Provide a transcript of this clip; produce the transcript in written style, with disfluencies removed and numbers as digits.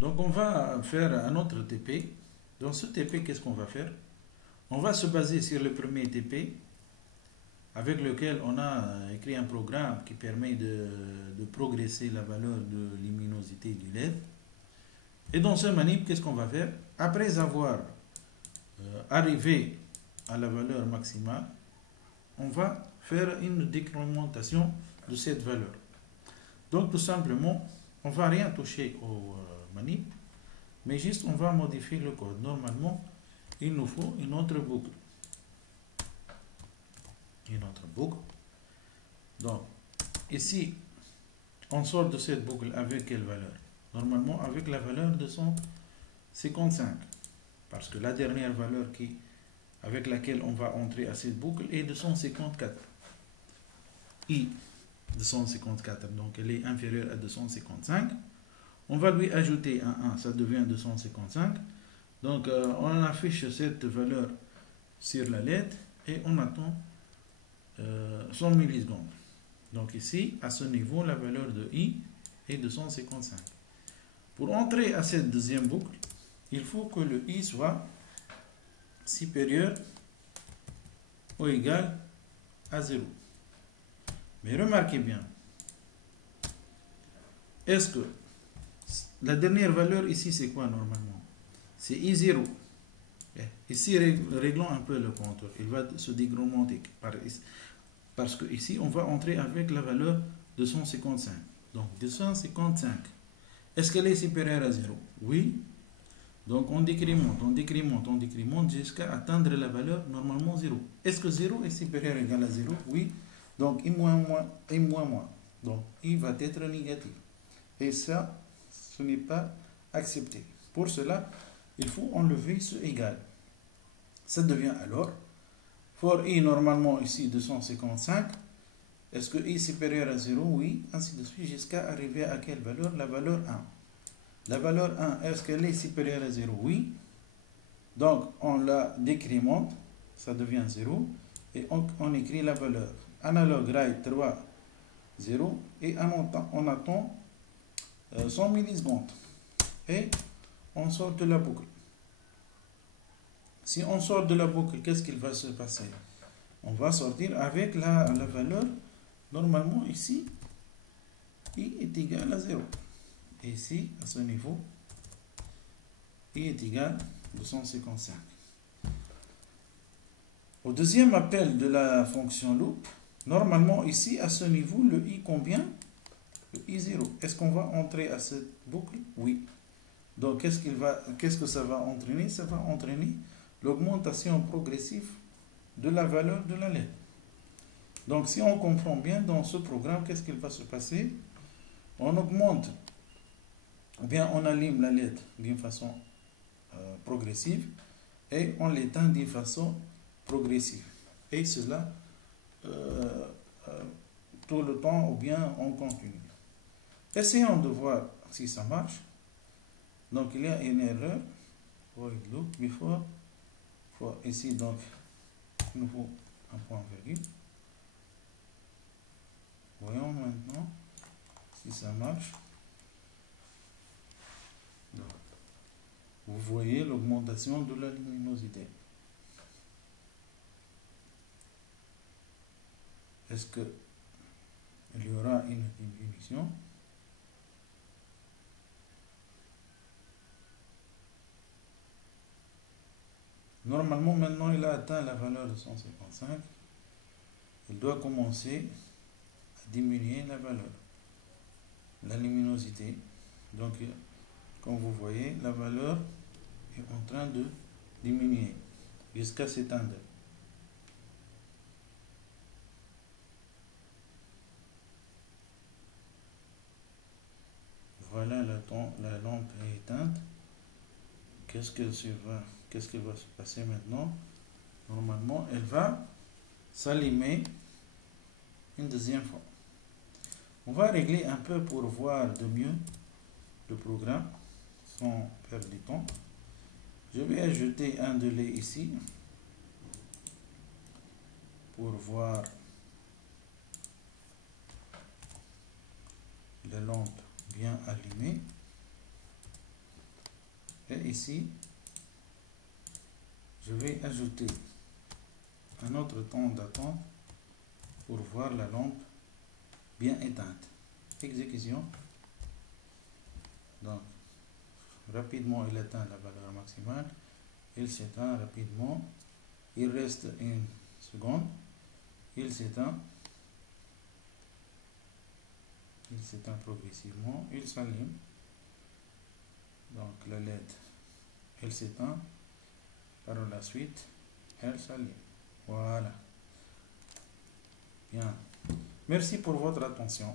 Donc on va faire un autre TP. Dans ce TP, qu'est-ce qu'on va faire? On va se baser sur le premier TP avec lequel on a écrit un programme qui permet de progresser la valeur de luminosité du LED. Et dans ce manip, qu'est-ce qu'on va faire? Après avoir arrivé à la valeur maximale, on va faire une décrémentation de cette valeur. Donc tout simplement, on ne va rien toucher au manip, mais juste on va modifier le code. Normalement, il nous faut une autre boucle. Une autre boucle. Donc, ici, on sort de cette boucle avec quelle valeur? Normalement, avec la valeur de 155. Parce que la dernière valeur avec laquelle on va entrer à cette boucle est de 154. I de 154, donc elle est inférieure à 255. On va lui ajouter un 1, ça devient 255. Donc, on affiche cette valeur sur la lettre et on attend 100 millisecondes. Donc ici, à ce niveau, la valeur de I est de 155. Pour entrer à cette deuxième boucle, il faut que le I soit supérieur ou égal à 0. Mais remarquez bien, est-ce que la dernière valeur ici, c'est quoi normalement? C'est I0. Ici, réglons un peu le compteur. Il va se dégromenter parce que ici, on va entrer avec la valeur de 155. Donc, 255. Est-ce qu'elle est supérieure à 0? Oui. Donc, on décrémente, on décrémente, on décrémente jusqu'à atteindre la valeur normalement 0. Est-ce que 0 est supérieur ou égal à 0? Oui. Donc, I moins moins, I moins moins. Donc, I va être négatif. Et ça, ce n'est pas accepté. Pour cela, il faut enlever ce égal. Ça devient alors, for I normalement ici 255, est-ce que I est supérieur à 0? Oui, ainsi de suite, jusqu'à arriver à quelle valeur? La valeur 1. La valeur 1, est-ce qu'elle est supérieure à 0? Oui. Donc, on la décrémente, ça devient 0, et on écrit la valeur. Analogue write 3, 0, et on attend 100 millisecondes. Et on sort de la boucle. Si on sort de la boucle, qu'est-ce qu'il va se passer? On va sortir avec la valeur, normalement ici, I est égal à 0. Et ici, à ce niveau, I est égal à 255. Au deuxième appel de la fonction loop, normalement ici, à ce niveau, le I combien? Le I0. Est-ce qu'on va entrer à cette boucle? Oui. Donc, qu'est-ce que ça va entraîner? Ça va entraîner l'augmentation progressive de la valeur de la lettre. Donc, si on comprend bien dans ce programme, qu'est-ce qu'il va se passer? On augmente, ou bien on allume la lettre d'une façon progressive et on l'éteint d'une façon progressive. Et cela tout le temps, ou bien on continue. Essayons de voir si ça marche. Donc, il y a une erreur. Void loop before. Ici, donc, il nous faut un point virgule. Voyons maintenant si ça marche. Donc, vous voyez l'augmentation de la luminosité. Est-ce qu'il y aura une diminution? Normalement, maintenant, il a atteint la valeur de 155. Il doit commencer à diminuer la valeur, la luminosité. Donc, comme vous voyez, la valeur est en train de diminuer jusqu'à s'éteindre. Voilà, la lampe est éteinte. Qu'est-ce qui va se passer maintenant? Normalement, elle va s'allumer une deuxième fois. On va régler un peu pour voir de mieux le programme sans perdre du temps. Je vais ajouter un délai ici pour voir la lampe bien allumée. Et ici, je vais ajouter un autre temps d'attente pour voir la lampe bien éteinte. Exécution. Donc, rapidement, il atteint la valeur maximale. Il s'éteint rapidement. Il reste une seconde. Il s'éteint. Il s'éteint progressivement. Il s'allume. Donc, la LED, elle s'éteint. Par la suite, elle s'allume. Voilà. Bien. Merci pour votre attention.